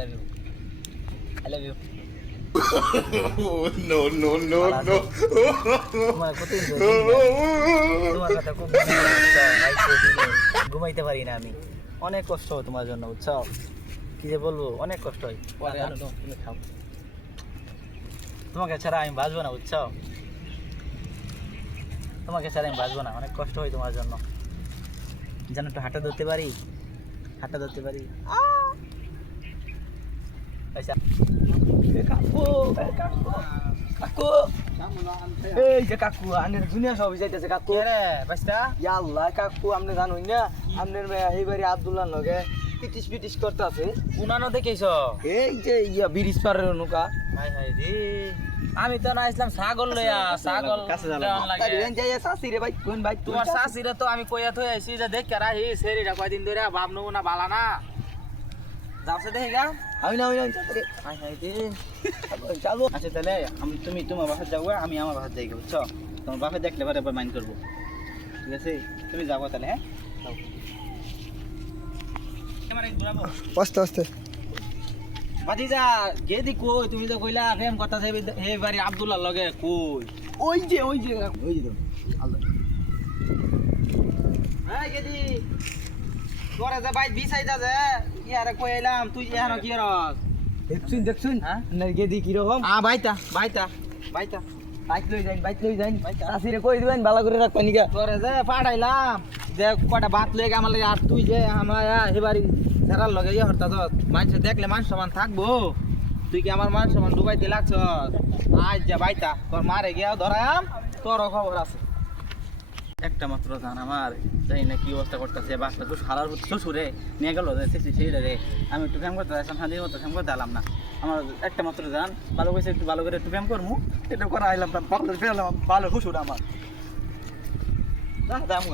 Love you I love you No, no, no, no. তোমার কত তোমার কথা খুব ঘুমাইতে পারি না আমি অনেক কষ্ট হয় তোমার জন্য বুঝছো কি যে বলবো অনেক কষ্ট হয় তুমি খাও তোমাকে ছাড়া আমি বাঁচবো না বুঝছো তোমাকে ছাড়া আমি বাঁচবো না অনেক কষ্ট হয় তোমার জন্য যেন একটু হাঁটা ধরতে পারি আচ্ছা কাকু কাকু এই যে কাকু আনের দুনিয়া সব যাইতেছে কাকু রে বাস্তা আল্লাহ কাকু আপনি জানুন না আপনার এইবারে আব্দুল্লাহ লগে পিটিস করতেছে উনানো দেখেছো এই যে ব্রিজ পারের নৌকা হাই হাই রে আমি তো না ইসলাম ছাগল লইয়া ছাগল দেওয়ান লাগে যাই সাসি রে ভাই কোন ভাই তোমার সাসি রে তো আমি কইয়া থই আইছি যে দেখ কেরা হি সেরিটা কয়দিন ধরে বাপ নবো না বালা না যাচ্ছে দেখি গা আমি না হাই হাই রে চালু আচ্ছা তাহলে তুমি তোমার বাসায় যাও আমি আমার বাসায় যাই বুঝছো তোমার বাসায় দেখলে পরে আবার মাইন্ড করবো ঠিক আছে তুমি যাবো তাহলে হ্যাঁ আস্তে আস্তে ভাতিজা গেদি কই তুমি তো কইলা প্রেম করতাছ এই বাড়ি আব্দুল্লাহ লগে কই ওই যে তো আল্লাহ হ্যাঁ গেদি তোরা যে বাইক বিছাইতা যে ইয়ারে কইলাম তুই এখানে কি রস দেখছুন হ্যাঁ না গেদি কি রকম বাইতা বাইক লই যাই চাষিরে কই দিবেন ভালো করে রাখবা নিকা তোরে যে পাঠাইলাম যে কটা ভাত লইগে আমার লাগে আর তুই যে আমার এবারে যারার লগে ইয়ে হরতা তো মানুষ দেখলে মান সমান থাকবো তুই কি আমার মান সমান ডুবাইতে লাগছ আজ যা বাইতা তোর মারে গিয়াও ধরাম তোরও খবর আছে একটা মাত্র জান আমার জানি না কি অবস্থা করতেছে বাচ্চা তো সারার শ্বশুরে নিয়ে গেল সেইটা রে আমি একটু ফ্যাম করতে আসলাম হাজির মতো ফ্যাম করতে আলাম না আমার একটা মাত্র জান ভালো করে একটু ভালো করে একটু ফ্যাম করবো এটা করা আইলাম না ভালো ফেলাম ভালো শ্বশুর আমার দাম